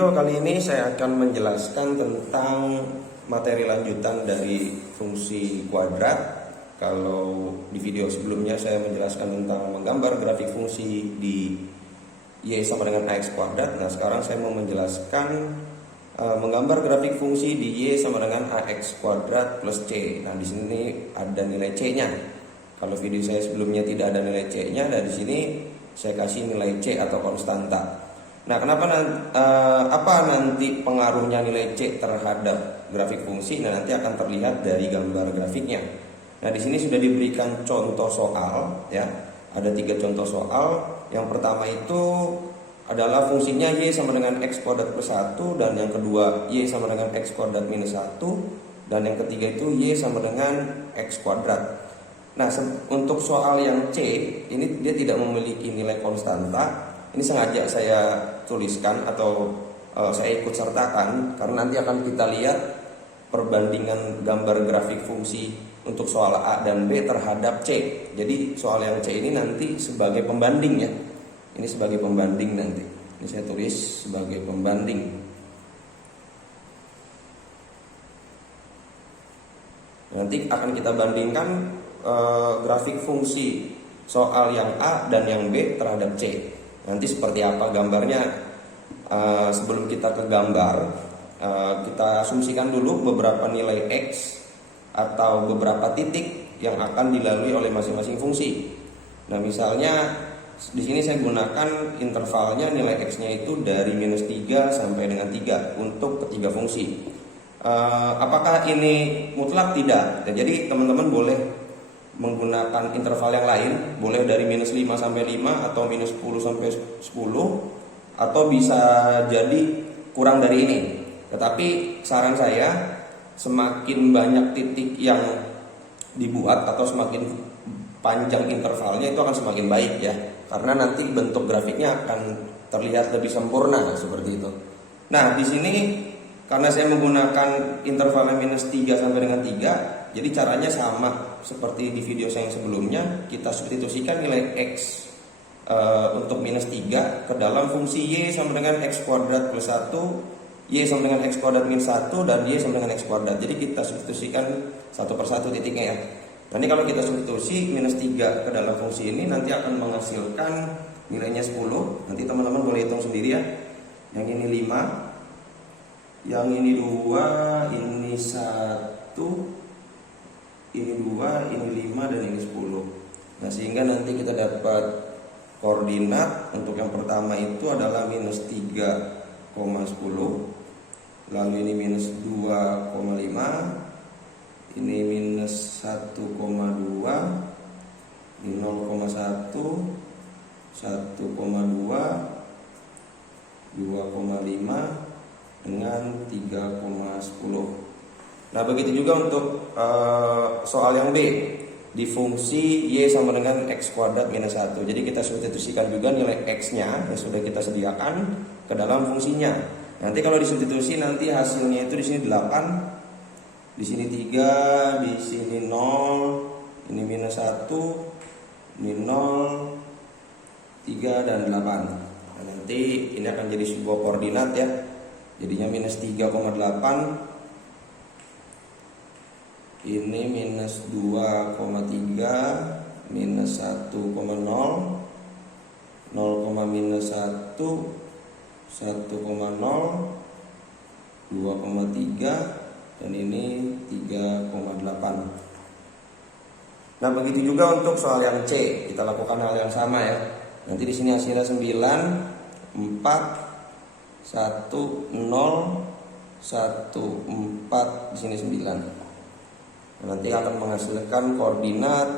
video kali ini saya akan menjelaskan tentang materi lanjutan dari fungsi kuadrat. Kalau di video sebelumnya saya menjelaskan tentang menggambar grafik fungsi di Y sama dengan AX kuadrat. Nah, sekarang saya mau menjelaskan menggambar grafik fungsi di Y sama dengan AX kuadrat plus C. Nah, di sini ada nilai C-nya. Kalau video saya sebelumnya tidak ada nilai C-nya, dan di sini saya kasih nilai C atau konstanta. Nah, apa nanti pengaruhnya nilai C terhadap grafik fungsi? Nah, nanti akan terlihat dari gambar grafiknya. Nah, di sini sudah diberikan contoh soal, ya. Ada 3 contoh soal. Yang pertama itu adalah fungsinya Y sama dengan X kuadrat plus 1, dan yang kedua Y sama dengan X kuadrat minus 1, dan yang ketiga itu Y sama dengan X kuadrat. Nah, untuk soal yang C ini dia tidak memiliki nilai konstanta. Ini sengaja saya tuliskan atau saya ikut sertakan karena nanti akan kita lihat perbandingan gambar grafik fungsi untuk soal A dan B terhadap C. Jadi soal yang C ini nanti sebagai pembanding, ya. Ini sebagai pembanding nanti. Ini saya tulis sebagai pembanding. Nanti akan kita bandingkan grafik fungsi soal yang A dan yang B terhadap C. Nanti seperti apa gambarnya? Sebelum kita ke gambar, kita asumsikan dulu beberapa nilai X atau beberapa titik yang akan dilalui oleh masing-masing fungsi. Nah, misalnya di sini saya gunakan intervalnya nilai X-nya itu dari minus 3 sampai dengan 3 untuk ketiga fungsi. Apakah ini mutlak? Tidak. Dan jadi teman-teman boleh menggunakan interval yang lain, boleh dari minus 5 sampai 5 atau minus 10 sampai 10, atau bisa jadi kurang dari ini. Tetapi saran saya, semakin banyak titik yang dibuat atau semakin panjang intervalnya itu akan semakin baik, ya. Karena nanti bentuk grafiknya akan terlihat lebih sempurna seperti itu. Nah, di sini karena saya menggunakan intervalnya minus 3 sampai dengan 3, jadi caranya sama seperti di video saya yang sebelumnya. Kita substitusikan nilai X untuk minus 3 ke dalam fungsi Y sama dengan X kuadrat plus 1, Y sama dengan X kuadrat minus 1, dan Y sama dengan X kuadrat. Jadi kita substitusikan satu persatu titiknya, ya. Nanti kalau kita substitusi minus 3 ke dalam fungsi ini nanti akan menghasilkan nilainya 10. Nanti teman-teman boleh hitung sendiri, ya. Yang ini 5, yang ini 2, ini 1, ini 2, ini 5, dan ini 10. Nah, sehingga nanti kita dapat koordinat untuk yang pertama itu adalah minus 3,10, lalu ini minus 2,5, ini minus 1,2, ini 0,1, 1,2, 2,5, dengan 3,10. Nah, begitu juga untuk soal yang B, di fungsi Y sama dengan X kuadrat minus 1. Jadi kita substitusikan juga nilai X-nya yang sudah kita sediakan ke dalam fungsinya. Nanti kalau disubstitusi nanti hasilnya itu di sini 8, di sini 3, di sini 0, ini minus 1, ini 0, 3, dan 8. Nah, nanti ini akan jadi sebuah koordinat, ya. Jadinya minus 3,8, ini minus 2,3, minus 1,0, 0, minus 1, 1,0, 2,3, dan ini 3,8. Nah, begitu juga untuk soal yang C. Kita lakukan hal yang sama, ya. Nanti di sini hasilnya 9, 4, 1, 0, 1, 4, di sini 9. Nanti akan menghasilkan koordinat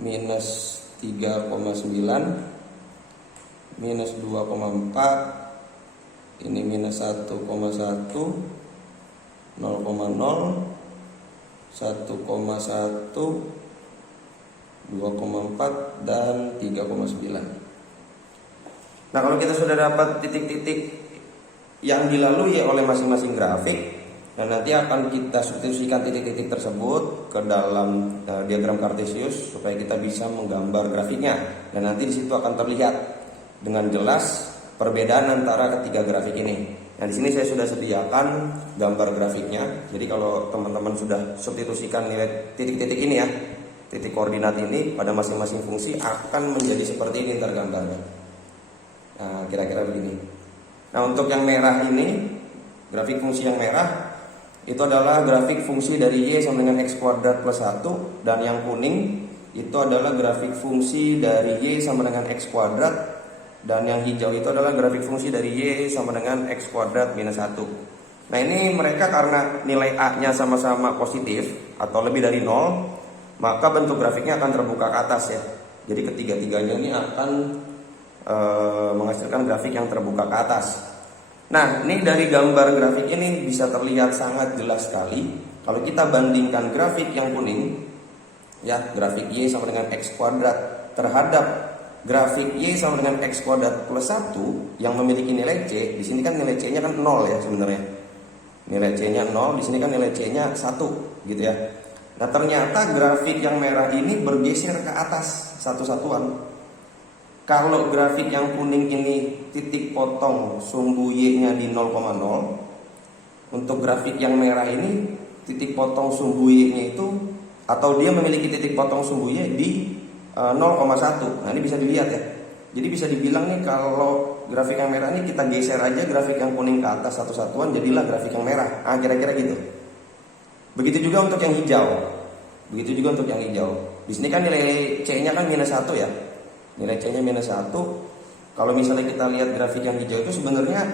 minus 3,9, minus 2,4, ini minus 1,1, 0,0, 1,1, 2,4, dan 3,9. Nah, kalau kita sudah dapat titik-titik yang dilalui oleh masing-masing grafik, nah, nanti akan kita substitusikan titik-titik tersebut ke dalam diagram kartesius supaya kita bisa menggambar grafiknya. Dan nanti di situ akan terlihat dengan jelas perbedaan antara ketiga grafik ini. Nah, di sini saya sudah sediakan gambar grafiknya. Jadi kalau teman-teman sudah substitusikan nilai titik-titik ini ya, titik koordinat ini pada masing-masing fungsi akan menjadi seperti ini ntar gambarnya. Nah, kira-kira begini. Nah, untuk yang merah ini, grafik fungsi yang merah itu adalah grafik fungsi dari Y sama dengan X kuadrat plus 1, dan yang kuning itu adalah grafik fungsi dari Y sama dengan X kuadrat, dan yang hijau itu adalah grafik fungsi dari Y sama dengan X kuadrat minus 1. Nah, ini mereka karena nilai A-nya sama-sama positif atau lebih dari 0, maka bentuk grafiknya akan terbuka ke atas ya. Jadi ketiga-tiganya ini akan menghasilkan grafik yang terbuka ke atas. Nah, ini dari gambar grafik ini bisa terlihat sangat jelas sekali. Kalau kita bandingkan grafik yang kuning, ya, grafik Y sama dengan X kuadrat terhadap grafik Y sama dengan X kuadrat plus 1 yang memiliki nilai C, di sini kan nilai C-nya kan 0 ya sebenarnya. Nilai C-nya 0, di sini kan nilai C-nya 1 gitu ya. Nah, ternyata grafik yang merah ini bergeser ke atas satu satuan. Kalau grafik yang kuning ini titik potong sumbu Y-nya di 0,0, untuk grafik yang merah ini titik potong sumbu Y-nya itu, atau dia memiliki titik potong sumbu Y di 0,1. Nah, ini bisa dilihat ya. Jadi bisa dibilang nih kalau grafik yang merah ini kita geser aja grafik yang kuning ke atas satu satuan, jadilah grafik yang merah. Ah, kira-kira gitu. Begitu juga untuk yang hijau. Begitu juga untuk yang hijau. Di sini kan nilai C-nya kan minus 1 ya. Nilai C-nya minus 1. Kalau misalnya kita lihat grafik yang hijau itu sebenarnya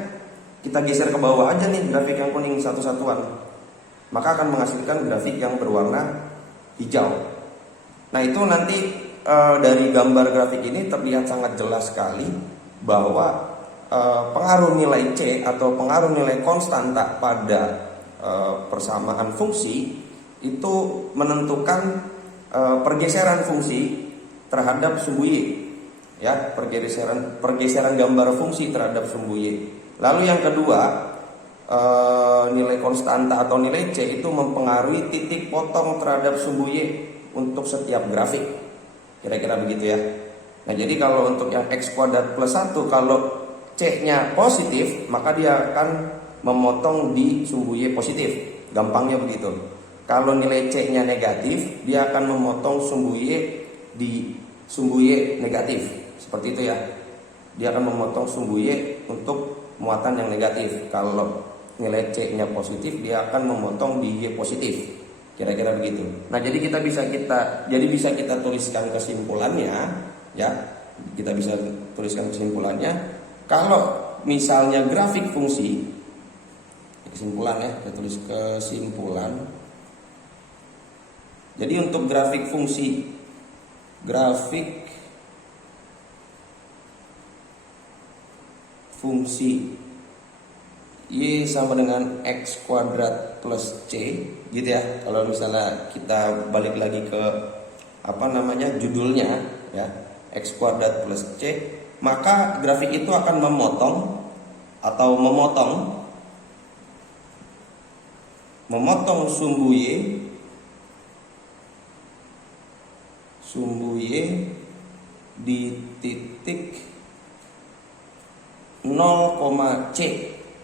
kita geser ke bawah aja nih grafik yang kuning satu satuan, maka akan menghasilkan grafik yang berwarna hijau. Nah, itu nanti dari gambar grafik ini terlihat sangat jelas sekali bahwa pengaruh nilai C atau pengaruh nilai konstanta pada persamaan fungsi itu menentukan pergeseran fungsi terhadap sumbu Y, ya, pergeseran gambar fungsi terhadap sumbu Y. Lalu yang kedua, nilai konstanta atau nilai C itu mempengaruhi titik potong terhadap sumbu Y untuk setiap grafik. Kira-kira begitu ya. Nah, jadi kalau untuk yang X kuadrat plus 1, kalau C-nya positif, maka dia akan memotong di sumbu Y positif. Gampangnya begitu. Kalau nilai C-nya negatif, dia akan memotong sumbu Y di sumbu Y negatif. Seperti itu ya. Dia akan memotong sumbu Y untuk muatan yang negatif. Kalau nilai C-nya positif, dia akan memotong di Y positif. Kira-kira begitu. Nah, jadi bisa kita tuliskan kesimpulannya, ya. Kita bisa tuliskan kesimpulannya. Kalau misalnya grafik fungsi, kesimpulan ya, kita tulis kesimpulan. Jadi untuk grafik fungsi Y sama dengan X kuadrat plus C gitu ya. Kalau misalnya kita balik lagi ke judulnya ya, X kuadrat plus C, maka grafik itu akan memotong sumbu Y di titik 0, C.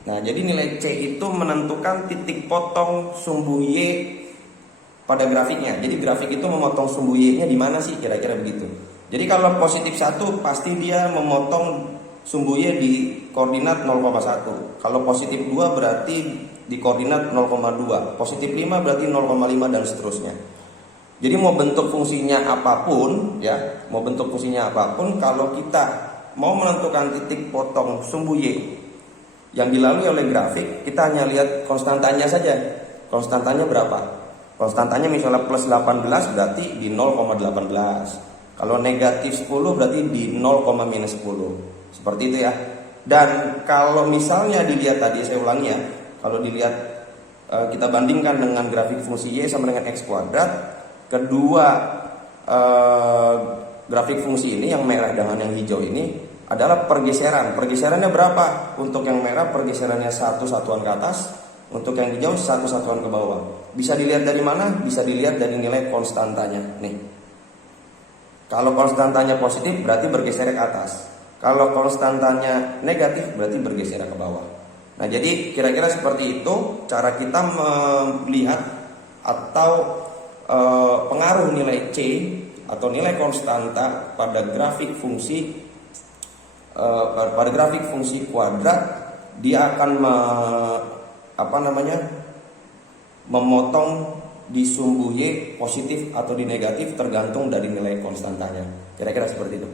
Nah, jadi nilai C itu menentukan titik potong sumbu Y pada grafiknya. Jadi grafik itu memotong sumbu Y-nya di mana sih, kira-kira begitu. Jadi kalau positif 1 pasti dia memotong sumbu Y di koordinat 0,1. Kalau positif 2 berarti di koordinat 0,2. Positif 5 berarti 0,5 dan seterusnya. Jadi mau bentuk fungsinya apapun ya, kalau kita mau menentukan titik potong sumbu Y yang dilalui oleh grafik, kita hanya lihat konstantanya saja. Konstantanya berapa? Konstantanya misalnya plus 18 berarti di 0,18. Kalau negatif 10 berarti di 0,-10. Seperti itu ya. Dan kalau misalnya dilihat tadi, saya ulangi ya, kalau dilihat kita bandingkan dengan grafik fungsi Y sama dengan X kuadrat, kedua grafik fungsi ini yang merah dengan yang hijau ini adalah pergeseran. Pergeserannya berapa? Untuk yang merah pergeserannya 1 satuan ke atas, untuk yang hijau 1 satuan ke bawah. Bisa dilihat dari mana? Bisa dilihat dari nilai konstantanya. Nih. Kalau konstantanya positif berarti bergeser ke atas. Kalau konstantanya negatif berarti bergeser ke bawah. Nah, jadi kira-kira seperti itu cara kita melihat atau pengaruh nilai C atau nilai konstanta pada grafik fungsi kuadrat. Dia akan memotong di sumbu Y positif atau di negatif tergantung dari nilai konstantanya. Kira-kira seperti itu.